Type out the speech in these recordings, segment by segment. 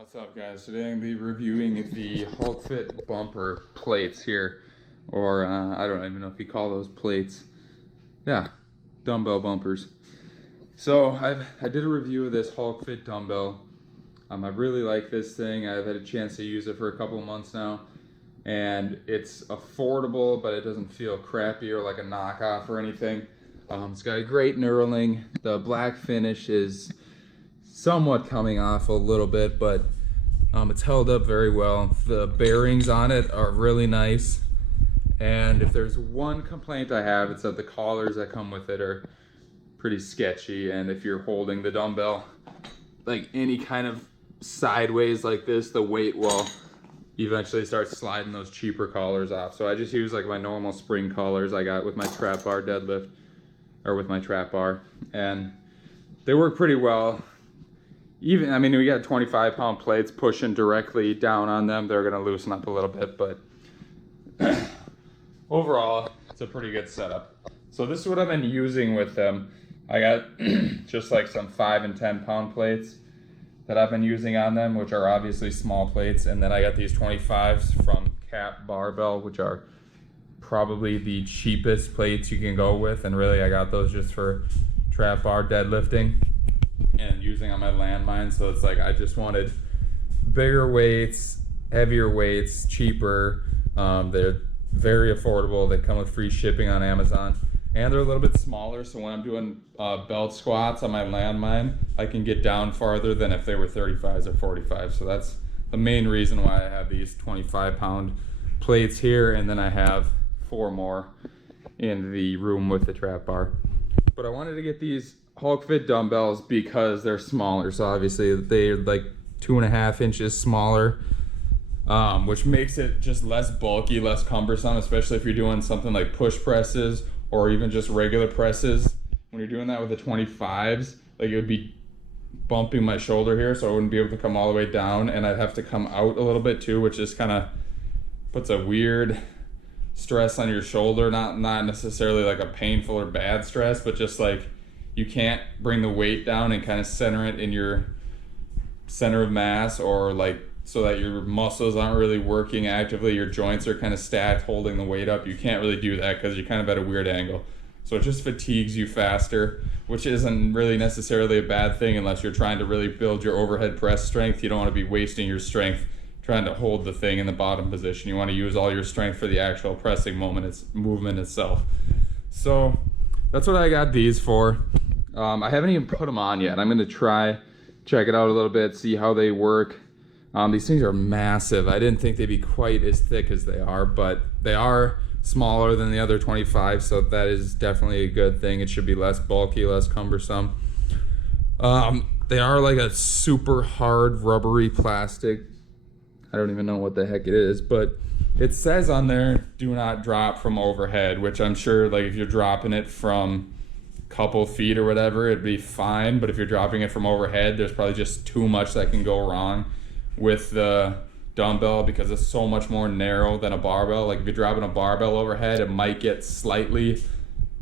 What's up, guys? Today I'm going to be reviewing the Hulkfit bumper plates here, or I don't even know if you call those plates. Yeah, dumbbell bumpers. So I did a review of this Hulkfit dumbbell. I really like this thing. I've had a chance to use it for a couple of months now, and it's affordable, but it doesn't feel crappy or like a knockoff or anything. It's got a great knurling. The black finish is somewhat coming off a little bit, but it's held up very well. The bearings on it are really nice, and if there's one complaint I have, it's that the collars that come with it are pretty sketchy, and if you're holding the dumbbell like any kind of sideways like this, the weight will eventually start sliding those cheaper collars off. So I just use like my normal spring collars I got with my trap bar deadlift, or with my trap bar, and they work pretty well. Even, I mean, we got 25-pound plates pushing directly down on them. They're gonna loosen up a little bit, but overall, it's a pretty good setup. So this is what I've been using with them. I got just like some 5 and 10-pound plates that I've been using on them, which are obviously small plates, and then I got these 25s from Cap Barbell, which are probably the cheapest plates you can go with, and really I got those just for trap bar deadlifting and using on my landmine. So it's like I just wanted bigger weights, heavier weights, cheaper. They're very affordable. They come with free shipping on Amazon, and they're a little bit smaller, so when I'm doing belt squats on my landmine, I can get down farther than if they were 35s or 45s. So that's the main reason why I have these 25-pound plates here, and then I have 4 more in the room with the trap bar. But I wanted to get these Hulkfit dumbbells because they're smaller. So obviously they're like 2.5 inches smaller, which makes it just less bulky, less cumbersome, especially if you're doing something like push presses or even just regular presses. When you're doing that with the 25s, like it would be bumping my shoulder here, so I wouldn't be able to come all the way down, and I'd have to come out a little bit too, which just kind of puts a weird stress on your shoulder. Not necessarily like a painful or bad stress, but just like you can't bring the weight down and kind of center it in your center of mass, or like so that your muscles aren't really working actively, your joints are kind of stacked holding the weight up. You can't really do that because you're kind of at a weird angle. So it just fatigues you faster, which isn't really necessarily a bad thing unless you're trying to really build your overhead press strength. You don't want to be wasting your strength trying to hold the thing in the bottom position. You want to use all your strength for the actual pressing movement itself. So that's what I got these for. I haven't even put them on yet. I'm going to check it out a little bit, see how they work. These things are massive. I didn't think they'd be quite as thick as they are, but they are smaller than the other 25, so that is definitely a good thing. It should be less bulky, less cumbersome. They are like a super hard rubbery plastic. I don't even know what the heck it is, but it says on there, do not drop from overhead, which I'm sure like if you're dropping it from a couple feet or whatever, it'd be fine. But if you're dropping it from overhead, there's probably just too much that can go wrong with the dumbbell because it's so much more narrow than a barbell. Like if you're dropping a barbell overhead, it might get slightly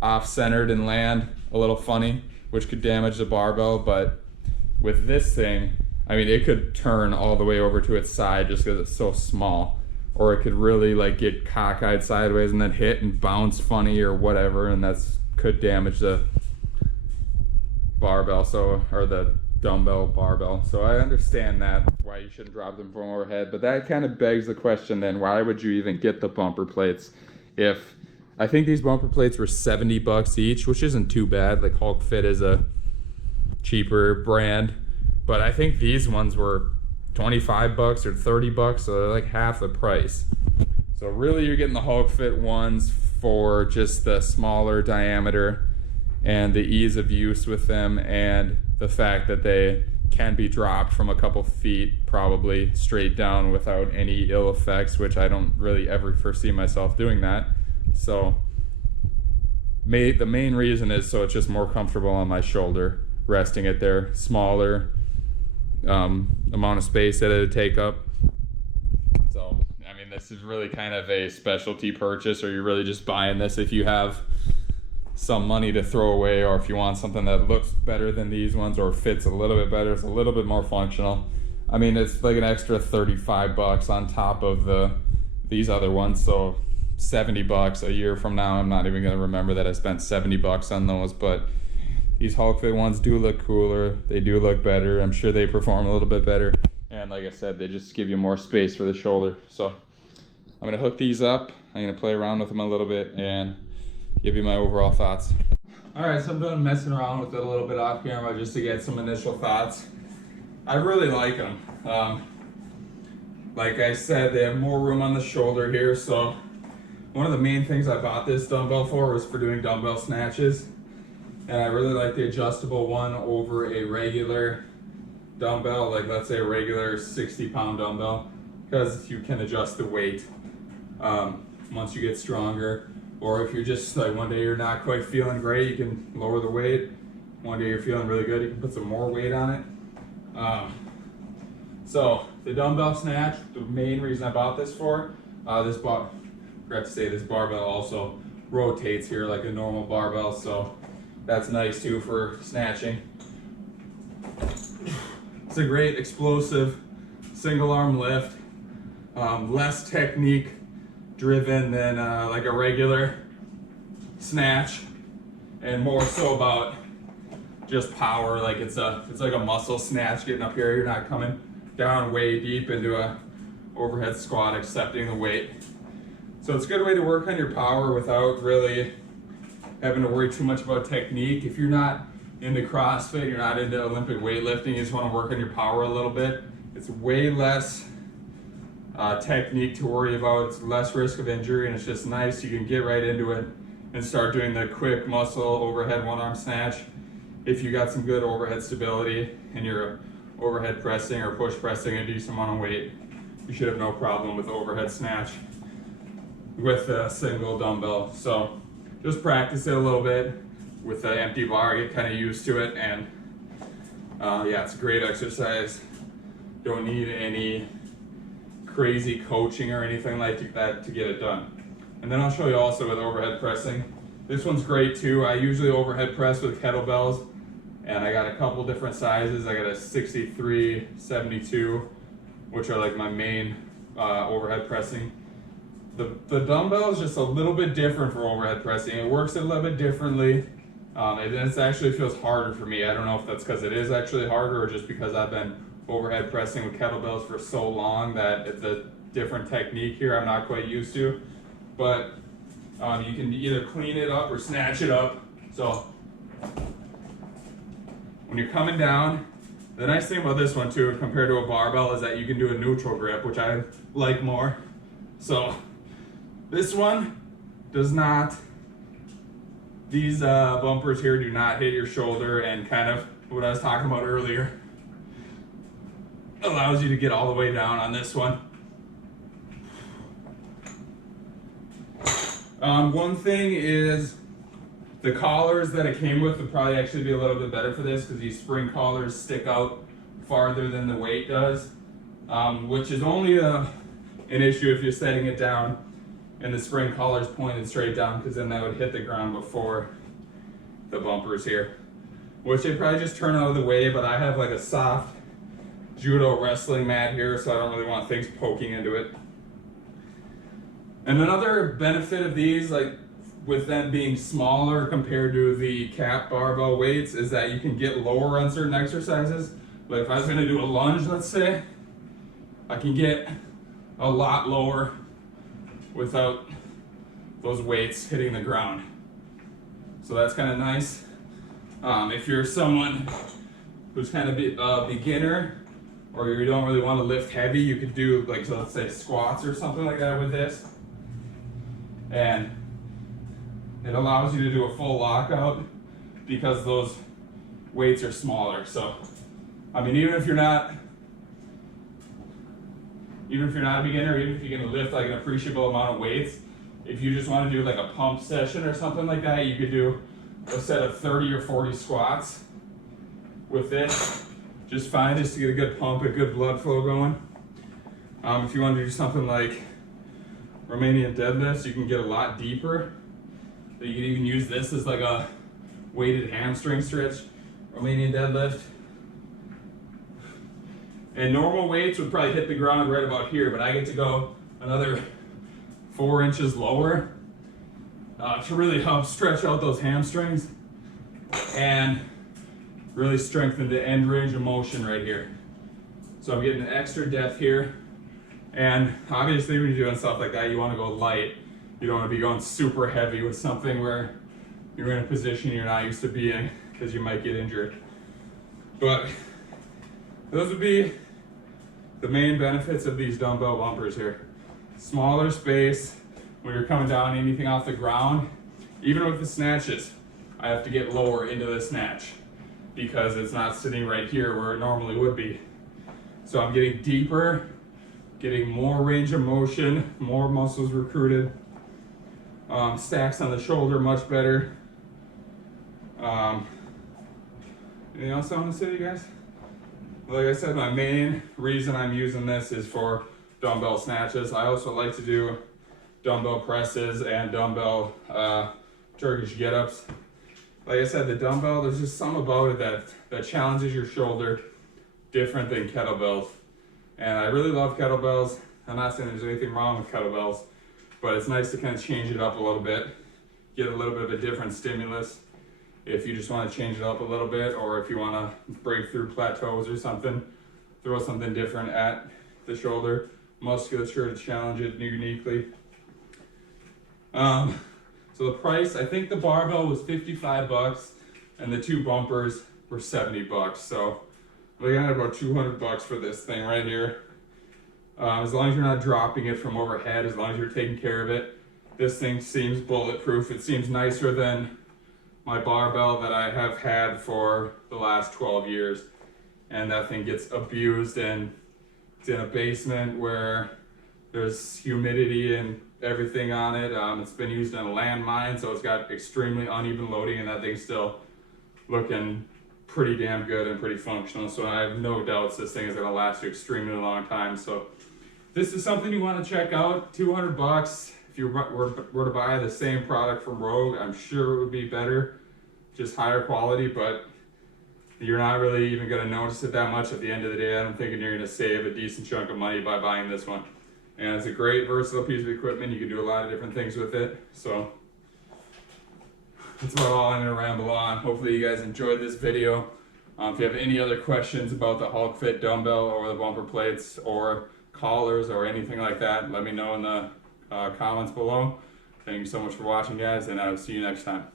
off-centered and land a little funny, which could damage the barbell. But with this thing, I mean, it could turn all the way over to its side just because it's so small, or it could really like get cockeyed sideways and then hit and bounce funny or whatever, and that's could damage the barbell, or the dumbbell barbell. So I understand that why you shouldn't drop them from overhead, but that kind of begs the question then, why would you even get the bumper plates? If I think these bumper plates were $70 each, which isn't too bad. Like Hulkfit is a cheaper brand, but I think these ones were $25 or $30, so they're like half the price. So really you're getting the Hulkfit ones for just the smaller diameter and the ease of use with them, and the fact that they can be dropped from a couple feet probably straight down without any ill effects, which I don't really ever foresee myself doing that. So the main reason is so it's just more comfortable on my shoulder, resting it there, smaller amount of space that it would take up. So I mean, this is really kind of a specialty purchase, or you're really just buying this if you have some money to throw away, or if you want something that looks better than these ones or fits a little bit better, it's a little bit more functional. I mean, it's like an extra $35 on top of these other ones, so $70 a year from now. I'm not even gonna remember that I spent $70 on those, but these Hulkfit ones do look cooler. They do look better. I'm sure they perform a little bit better. And like I said, they just give you more space for the shoulder. So I'm gonna hook these up. I'm gonna play around with them a little bit and give you my overall thoughts. All right, so I'm done messing around with it a little bit off camera just to get some initial thoughts. I really like them. Like I said, they have more room on the shoulder here. So one of the main things I bought this dumbbell for was for doing dumbbell snatches. And I really like the adjustable one over a regular dumbbell, like let's say a regular 60-pound dumbbell, because you can adjust the weight once you get stronger. Or if you're just like one day you're not quite feeling great, you can lower the weight. One day you're feeling really good, you can put some more weight on it. So the dumbbell snatch, the main reason I bought this for, this barbell also rotates here like a normal barbell, so that's nice too for snatching. It's a great explosive single arm lift, less technique driven than like a regular snatch, and more so about just power. Like it's like a muscle snatch getting up here. You're not coming down way deep into a overhead squat accepting the weight. So it's a good way to work on your power without really having to worry too much about technique. If you're not into CrossFit, you're not into Olympic weightlifting, you just want to work on your power a little bit, it's way less technique to worry about. It's less risk of injury, and it's just nice. You can get right into it and start doing the quick muscle overhead one-arm snatch. If you got some good overhead stability and you're overhead pressing or push pressing a decent amount of weight, you should have no problem with overhead snatch with a single dumbbell. So just practice it a little bit with the empty bar, get kind of used to it, and yeah, it's a great exercise. Don't need any crazy coaching or anything like that to get it done. And then I'll show you also with overhead pressing. This one's great too. I usually overhead press with kettlebells, and I got a couple different sizes. I got a 63, 72, which are like my main overhead pressing. The dumbbell is just a little bit different for overhead pressing. It works a little bit differently, and it actually feels harder for me. I don't know if that's because it is actually harder or just because I've been overhead pressing with kettlebells for so long that it's a different technique here I'm not quite used to. But you can either clean it up or snatch it up. So when you're coming down, the nice thing about this one too compared to a barbell is that you can do a neutral grip, which I like more. So this one does not, these bumpers here do not hit your shoulder, and kind of what I was talking about earlier, allows you to get all the way down on this one. One thing is the collars that it came with would probably actually be a little bit better for this, because these spring collars stick out farther than the weight does, which is only an issue if you're setting it down and the spring collar's pointed straight down, because then that would hit the ground before the bumpers here, which they probably just turn out of the way. But I have like a soft judo wrestling mat here, so I don't really want things poking into it. And another benefit of these, like with them being smaller compared to the cap barbell weights, is that you can get lower on certain exercises. Like if I was gonna do a lunge, let's say, I can get a lot lower without those weights hitting the ground. So that's kind of nice. If you're someone who's kind of a beginner, or you don't really want to lift heavy, you could do like, so let's say squats or something like that with this. And it allows you to do a full lockout because those weights are smaller. So, I mean, even if you're not a beginner, even if you're gonna lift like an appreciable amount of weights, if you just want to do like a pump session or something like that, you could do a set of 30 or 40 squats with this. Just fine, just to get a good pump, a good blood flow going. If you want to do something like Romanian deadlifts, you can get a lot deeper. So you can even use this as like a weighted hamstring stretch. Romanian deadlift. And normal weights would probably hit the ground right about here, but I get to go another 4 inches lower to really help stretch out those hamstrings and really strengthen the end range of motion right here. So I'm getting an extra depth here. And obviously when you're doing stuff like that, you want to go light. You don't want to be going super heavy with something where you're in a position you're not used to being, because you might get injured. But those would be the main benefits of these dumbbell bumpers here. Smaller space when you're coming down anything off the ground. Even with the snatches, I have to get lower into the snatch because it's not sitting right here where it normally would be. So I'm getting deeper, getting more range of motion, more muscles recruited. Stacks on the shoulder much better. Anything else I want to say to you guys? Like I said, my main reason I'm using this is for dumbbell snatches. I also like to do dumbbell presses and dumbbell Turkish get-ups. Like I said, the dumbbell, there's just something about it that challenges your shoulder different than kettlebells. And I really love kettlebells. I'm not saying there's anything wrong with kettlebells, but it's nice to kind of change it up a little bit, get a little bit of a different stimulus. If you just want to change it up a little bit, or if you want to break through plateaus or something, throw something different at the shoulder musculature to challenge it uniquely. So the price, I think the barbell was 55 bucks and the 2 bumpers were 70 bucks. So we got about 200 bucks for this thing right here. As long as you're not dropping it from overhead, as long as you're taking care of it, this thing seems bulletproof. It seems nicer than my barbell that I have had for the last 12 years. And that thing gets abused, and it's in a basement where there's humidity and everything on it. It's been used on a landmine, so it's got extremely uneven loading, and that thing's still looking pretty damn good and pretty functional. So I have no doubts this thing is gonna last you extremely long time. So this is something you want to check out. 200 bucks. If you were to buy the same product from Rogue, I'm sure it would be better, just higher quality, but you're not really even going to notice it that much at the end of the day. I'm thinking you're going to save a decent chunk of money by buying this one. And it's a great versatile piece of equipment. You can do a lot of different things with it. So that's about all I'm going to ramble on. Hopefully you guys enjoyed this video. If you have any other questions about the Hulkfit dumbbell or the bumper plates or collars or anything like that, let me know in the comments below. Thank you so much for watching, guys, and I'll see you next time.